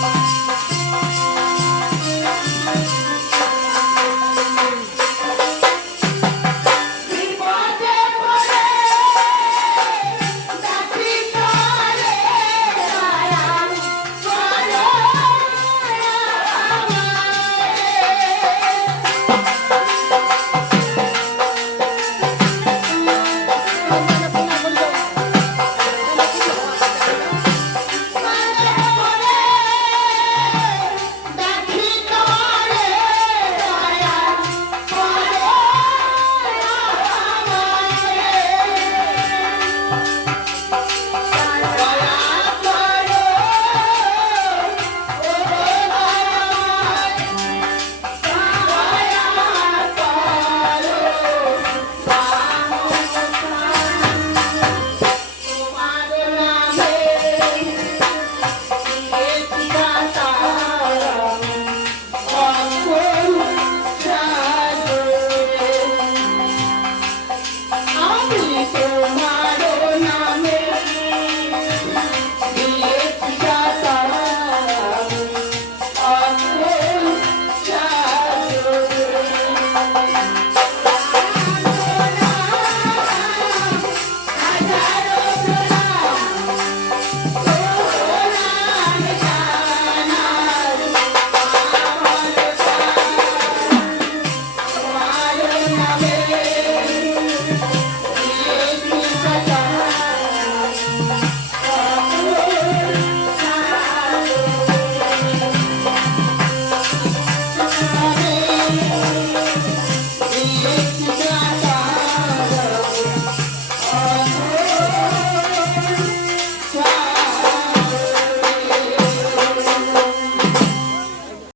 Bye.